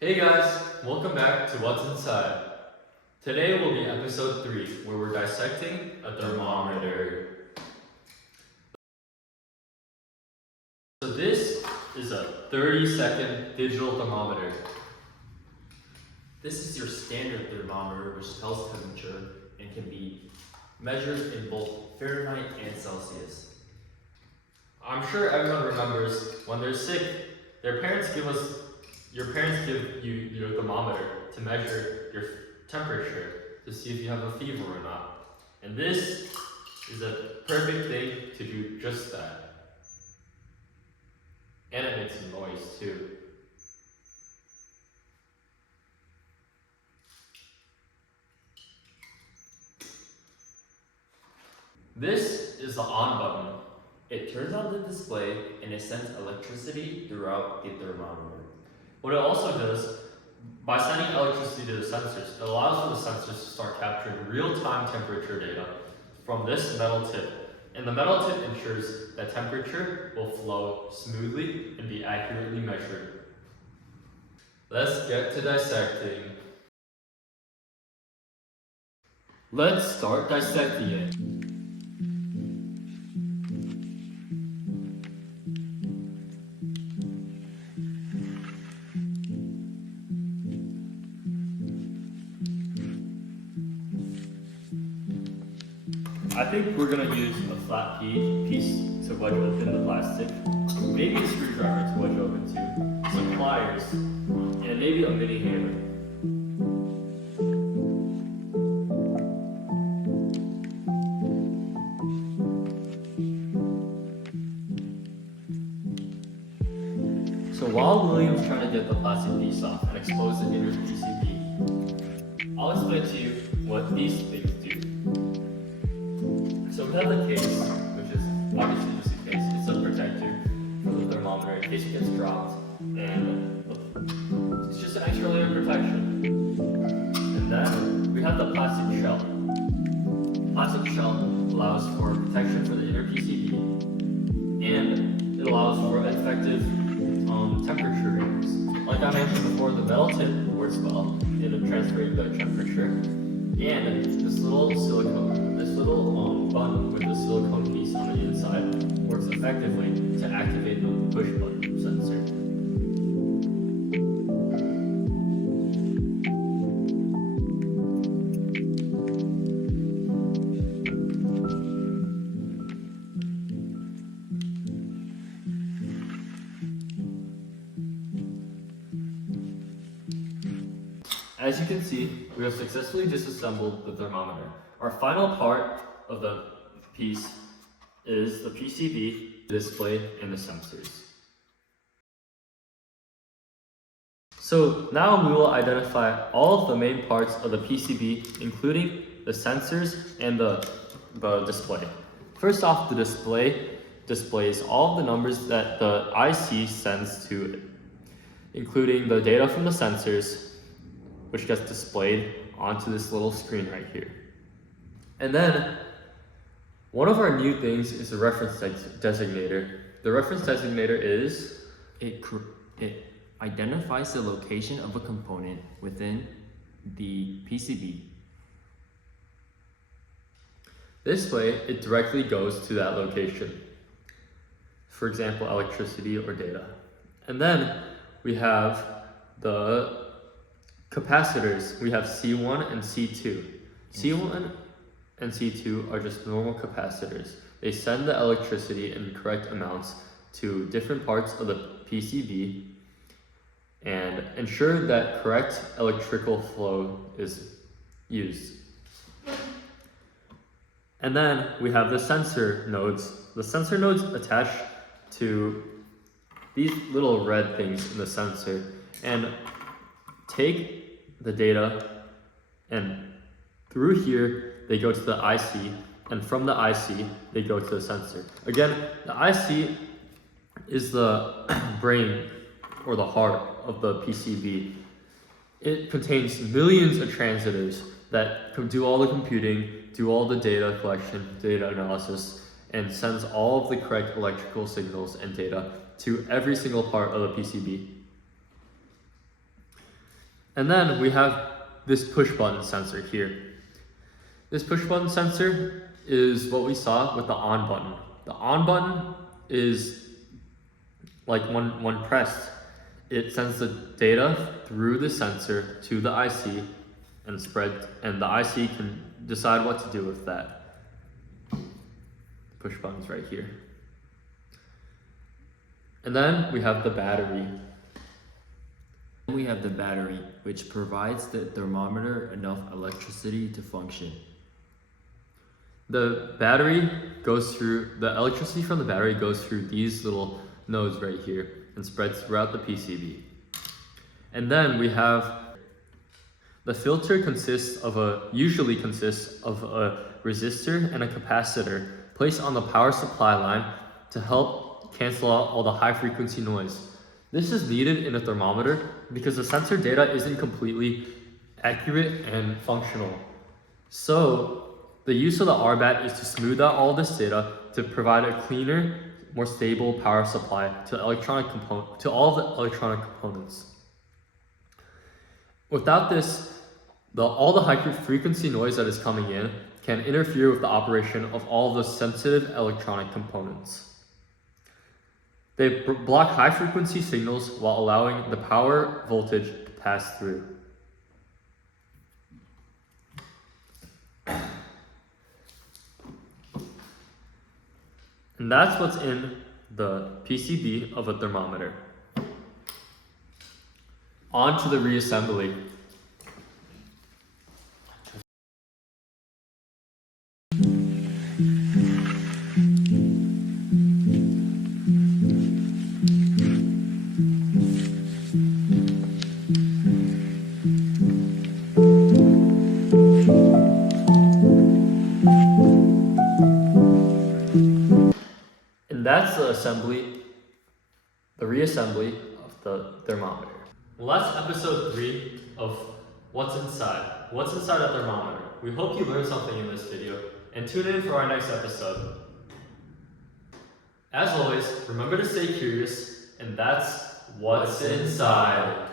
Hey guys, welcome back to What's Inside. Today will be episode 3, where we're dissecting a thermometer. So this is a 30-second digital thermometer. This is your standard thermometer, which tells temperature and can be measured in both Fahrenheit and Celsius. I'm sure everyone remembers when they're sick, your parents give you your thermometer to measure your temperature to see if you have a fever or not. And this is a perfect thing to do just that. And it makes some noise too. This is the on button. It turns on the display and it sends electricity throughout the thermometer. What it also does, by sending electricity to the sensors, it allows for the sensors to start capturing real-time temperature data from this metal tip. And the metal tip ensures that temperature will flow smoothly and be accurately measured. Let's get to dissecting. Let's start dissecting it. I think we're gonna use a flat piece to wedge open the plastic, maybe a screwdriver to wedge open too, some pliers, and maybe a mini hammer. So while William's trying to get the plastic piece off and expose the inner PCB, I'll explain to you what these things do. So we have the case, which is obviously just a case. It's a protector for the thermometer in case it gets dropped, and it's just an extra layer of protection. And then we have the plastic shell. Plastic shell allows for protection for the inner PCB, and it allows for effective temperature readings. Like I mentioned before, the metal tip works well in transferring the temperature, and this little button with the silicone piece on the inside works effectively to activate the push button sensor. As you can see, we have successfully disassembled the thermometer. Our final part of the piece is the PCB, display, and the sensors. So now we will identify all of the main parts of the PCB, including the sensors and the display. First off, the display displays all of the numbers that the IC sends to it, including the data from the sensors, which gets displayed onto this little screen right here. And then, one of our new things is the reference designator. The reference designator is... It identifies the location of a component within the PCB. This way, it directly goes to that location. For example, electricity or data. And then, we have the capacitors. We have C1 and C2. C1 and C2 are just normal capacitors. They send the electricity in correct amounts to different parts of the PCB and ensure that correct electrical flow is used. And then we have the sensor nodes. The sensor nodes attach to these little red things in the sensor and take the data, and through here they go to the IC, and from the IC they go to the sensor. Again, the IC is the brain or the heart of the PCB. It contains millions of transistors that do all the computing, do all the data collection, data analysis, and sends all of the correct electrical signals and data to every single part of the PCB. And then we have this push button sensor here. This push button sensor is what we saw with the on button. The on button is like when pressed, it sends the data through the sensor to the IC and and the IC can decide what to do with that. Push buttons right here. And then we have the battery. We have the battery, which provides the thermometer enough electricity to function. The electricity from the battery goes through these little nodes right here and spreads throughout the PCB. And then we have the filter usually consists of a resistor and a capacitor placed on the power supply line to help cancel out all the high frequency noise. This is needed in a thermometer because the sensor data isn't completely accurate and functional. So the use of the RBAT is to smooth out all this data to provide a cleaner, more stable power supply to all the electronic components. Without this, all the high frequency noise that is coming in can interfere with the operation of all the sensitive electronic components. They block high frequency signals while allowing the power voltage to pass through. And that's what's in the PCB of a thermometer. On to the reassembly. And that's the reassembly of the thermometer. Well, that's episode 3 of What's Inside a Thermometer. We hope you learned something in this video, and tune in for our next episode. As always, remember to stay curious, and that's what's inside.